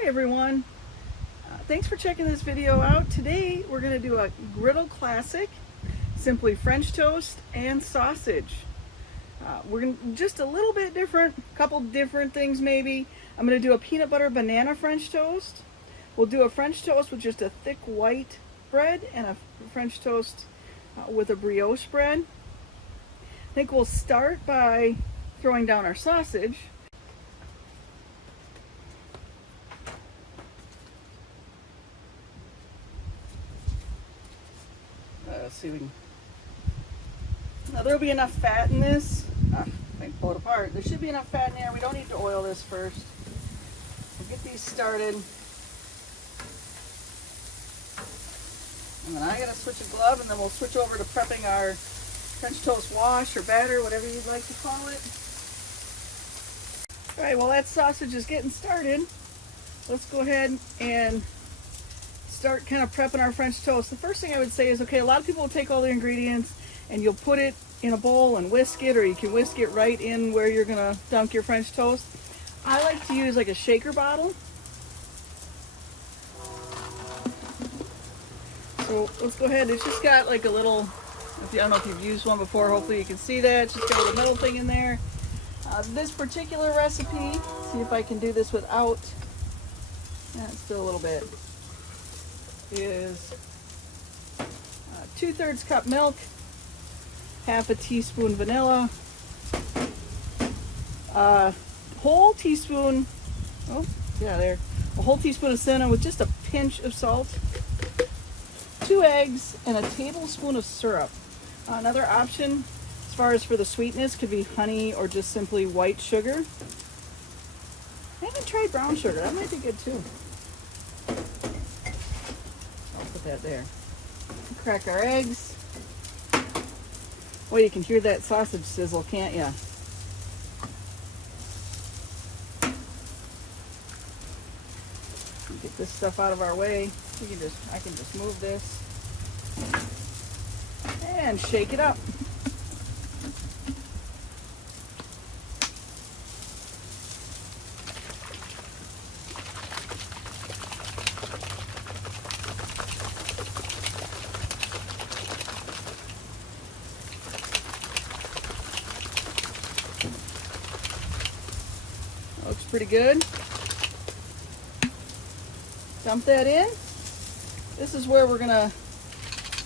Hi everyone, thanks for checking this video out. Today we're going to do a griddle classic, simply French toast and sausage. We're going to just a little bit different, a couple different things maybe. I'm going to do a peanut butter banana French toast. We'll do a French toast with just a thick white bread and a French toast with a brioche bread. I think we'll start by throwing down our sausage. Let's see if we can. Now there'll be enough fat in this. I can pull it apart. There should be enough fat in there. We don't need to oil this first. We'll get these started. And then I gotta switch a glove, and then we'll switch over to prepping our French toast wash or batter, whatever you'd like to call it. All right, while that sausage is getting started, let's go ahead and start kind of prepping our French toast. The first thing I would say is, okay, a lot of people will take all the ingredients and you'll put it in a bowl and whisk it, or you can whisk it right in where you're gonna dunk your French toast. I like to use like a shaker bottle. So let's go ahead. It's just got like a little, I don't know if you've used one before, hopefully you can see that. It's just got a little metal thing in there. This particular recipe, see if I can do this without, still a little bit, is 2/3 cup milk, half a teaspoon vanilla, whole teaspoon, a whole teaspoon of cinnamon with just a pinch of salt, 2 eggs, and a tablespoon of syrup. Another option as far as for the sweetness could be honey or just simply white sugar. I haven't tried brown sugar. That might be good too. Put that there. Crack our eggs. Well, you can hear that sausage sizzle, can't you? Get this stuff out of our way. I can just move this and shake it up. Looks pretty good. Dump that in. This is where we're gonna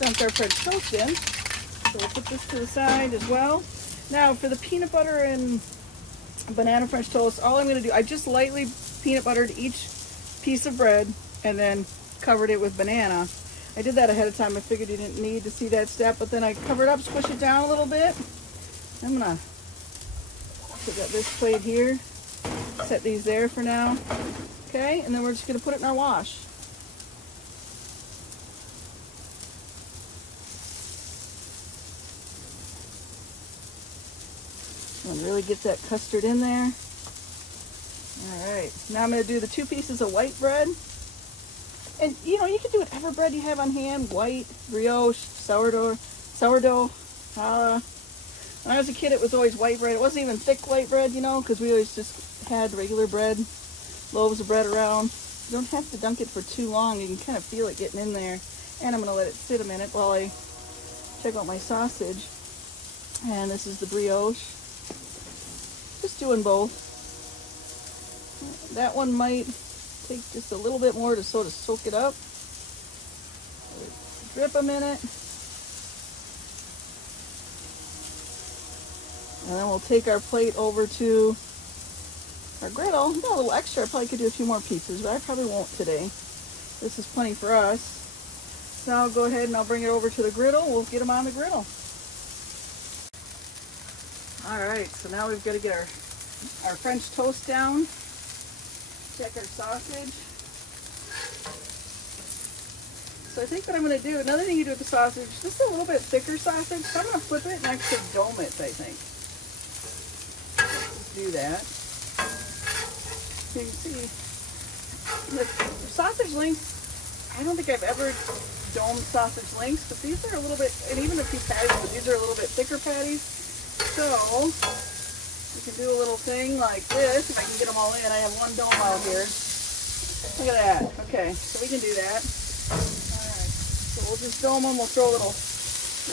dump our French toast in. So we'll put this to the side as well. Now for the peanut butter and banana French toast, all I'm gonna do, I just lightly peanut buttered each piece of bread and then covered it with banana. I did that ahead of time. I figured you didn't need to see that step, but then I covered up, squish it down a little bit. I'm gonna pick up this plate here. Set these there for now. Okay, and then we're just going to put it in our wash. And really get that custard in there. Alright, now I'm going to do the 2 pieces of white bread. And you know, you can do whatever bread you have on hand, white, brioche, sourdough. When I was a kid, it was always white bread. It wasn't even thick white bread, you know, because we always just had regular bread, loaves of bread around. You don't have to dunk it for too long. You can kind of feel it getting in there. And I'm going to let it sit a minute while I check out my sausage. And this is the brioche. Just doing both. That one might take just a little bit more to sort of soak it up. Drip a minute. And then we'll take our plate over to our griddle. Got a little extra. I probably could do a few more pieces, but I probably won't today. This is plenty for us. So now I'll go ahead and I'll bring it over to the griddle. We'll get them on the griddle. Alright, so now we've got to get our French toast down. Check our sausage. So I think what I'm going to do, another thing you do with the sausage, just a little bit thicker sausage. So I'm going to flip it and actually dome it, I think. Let's do that. So you can see, the sausage links, I don't think I've ever domed sausage links, but these are a little bit, and even a few patties, but these are a little bit thicker patties. So we can do a little thing like this, if I can get them all in. I have one dome out here. Look at that. Okay, so we can do that. Alright, so we'll just dome them. We'll throw a little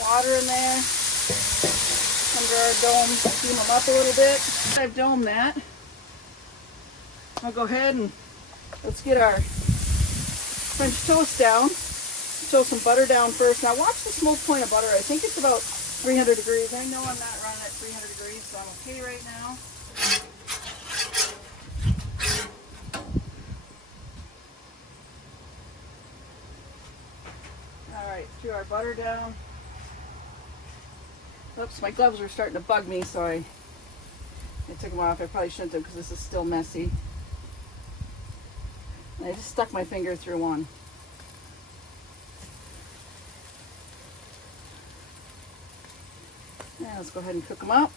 water in there under our dome, steam them up a little bit. I've domed that. I'll go ahead and let's get our French toast down. Throw some butter down first. Now watch the smoke point of butter. I think it's about 300 degrees. I know I'm not running at 300 degrees, so I'm okay right now. Alright, threw our butter down. Oops, my gloves were starting to bug me, so I took them off. I probably shouldn't have because this is still messy. And I just stuck my finger through one. Now let's go ahead and cook them up.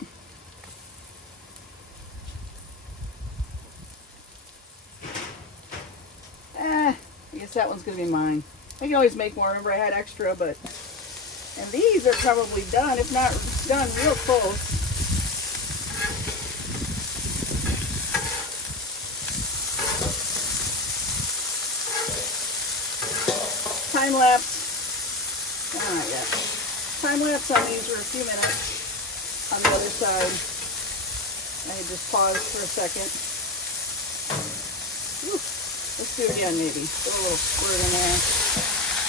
I guess that one's going to be mine. I can always make more. Remember I had extra, but... And these are probably done, if not done, real close. Time lapse. Not yet. Time lapse on these were a few minutes. On the other side, I just paused for a second. Ooh, let's do it again, maybe. Put a little squirt in there.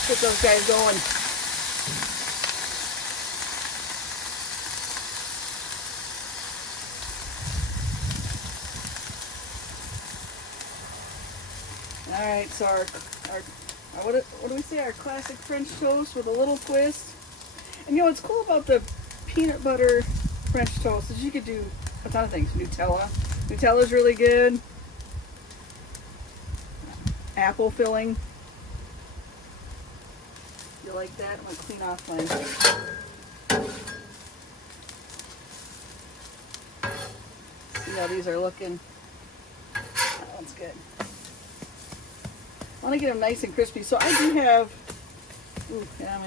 Get those guys going. All right, so our what do we say? Our classic French toast with a little twist. And you know what's cool about the peanut butter French toast is you could do a ton of things. Nutella's really good. Apple filling. You like that? I'm gonna clean off my. See how these are looking. That one's good. I want to get them nice and crispy. So I do have. Ooh, yeah,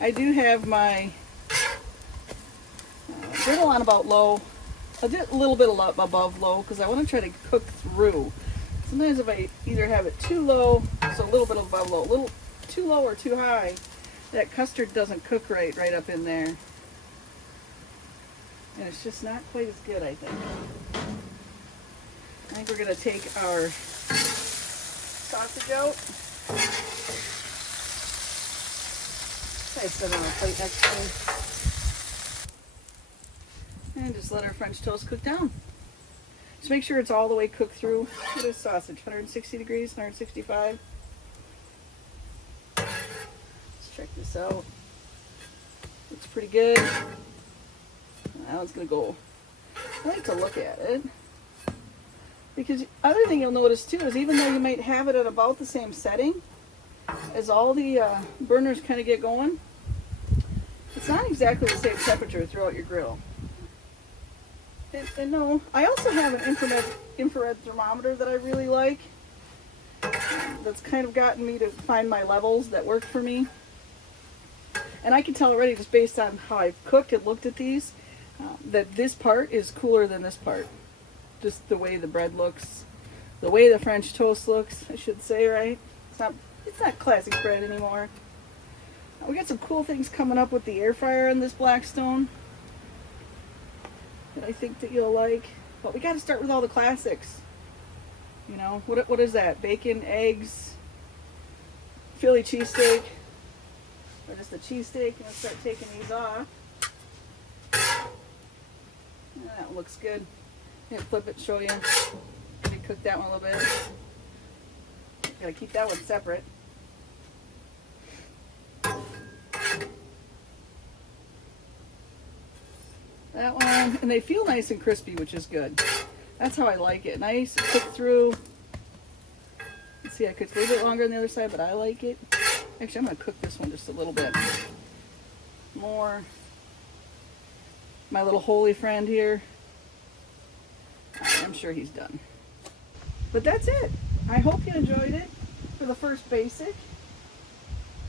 I do have my griddle on about low. I did a little bit above low because I want to try to cook through. Sometimes if I either have it too low, so a little bit above low, a little too low or too high, that custard doesn't cook right up in there. And it's just not quite as good, I think. I think we're going to take our sausage out. I set it on a plate next to me. And just let our French toast cook down. Just make sure it's all the way cooked through. What is sausage? 160 degrees, 165. Let's check this out. Looks pretty good. Now it's going to go. I like to look at it. Because the other thing you'll notice too is even though you might have it at about the same setting, as all the burners kind of get going, it's not exactly the same temperature throughout your grill. And no, I also have an infrared thermometer that I really like. That's kind of gotten me to find my levels that work for me. And I can tell already just based on how I've cooked and looked at these, that this part is cooler than this part. Just the way the bread looks, the way the French toast looks, I should say, right? It's not classic bread anymore. We got some cool things coming up with the air fryer in this Blackstone that I think that you'll like. But we got to start with all the classics. You know, what is that? Bacon, eggs, Philly cheesesteak, or just a cheesesteak. And I'll start taking these off. That looks good. I'm gonna flip it, show you. Maybe cook that one a little bit. Gotta keep that one separate. That one, and they feel nice and crispy, which is good. That's how I like it. Nice, cook through. Let's see, I cooked a little bit longer on the other side, but I like it. Actually, I'm gonna cook this one just a little bit more. My little holy friend here. I'm sure he's done. But that's it. I hope you enjoyed it for the first basic.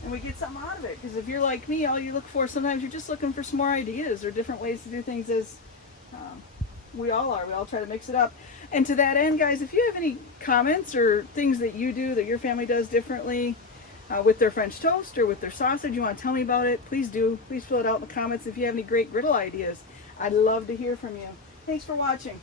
And we get something out of it. Because if you're like me, all you look for, sometimes you're just looking for some more ideas or different ways to do things as we all are. We all try to mix it up. And to that end, guys, if you have any comments or things that you do that your family does differently with their French toast or with their sausage, you want to tell me about it, please do. Please fill it out in the comments if you have any great griddle ideas. I'd love to hear from you. Thanks for watching.